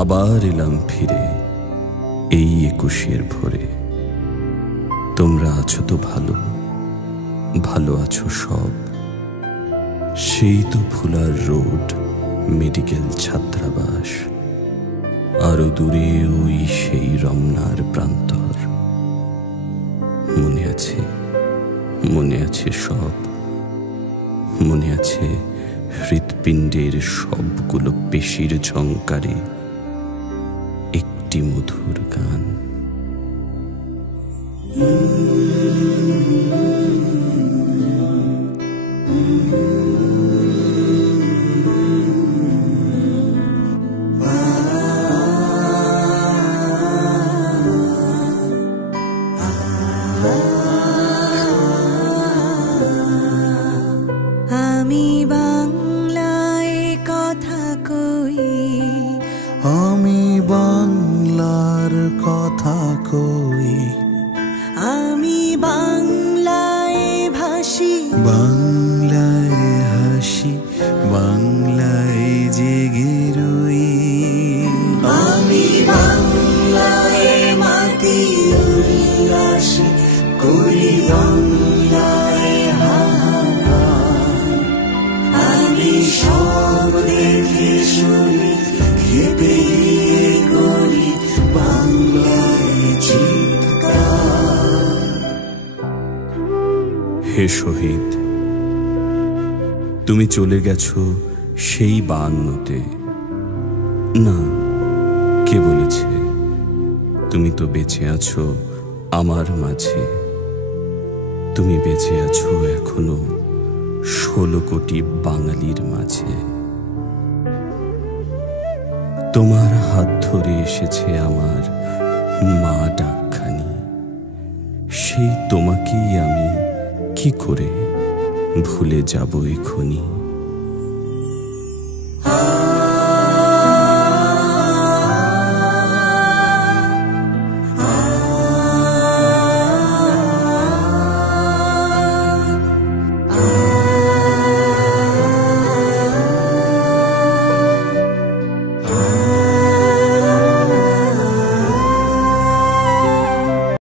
আবার এলাম ফিরে এই ২১-এর ভোরে। তোমরা আছো তো ভালো, ভালো আছো সব। সেই তো ফুলার রোড, মেডিকেল ছাত্রাবাস, আরো দূরে ওই সেই রমনার প্রান্তর। মনে আছে, মনে আছে সব। মনে আছে হৃৎপিণ্ডের সবগুলো পেশির ঝংকারে একটি মধুর গান। আমি বাংলায় কথা কই, আমি বাংলার কথা কই, আমি বাংলায় ভাসি, বাংলায় হাসি, বাংলায় জেগে রই। আমি বাংলায় মাটি উল্লাসী করি, বাংলায় হাহাকার। আমি সব দেখে শুনি, খেপে গিয়ে করি বাংলায় চিৎকার। হে শহীদ, তুমি চলে গেছো সেই ৫২-তে। না, কে বলেছে? তুমি তো বেঁচে আছো আমার মাঝে। তুমি বেঁচে আছো এখনো ১৬ কোটি বাঙালির মাঝে। তোমার হাত ধরে এসেছে আমার মা ডাকখানি। সেই তোমাকেই আমি কি করে ভুলে যাব এখনই।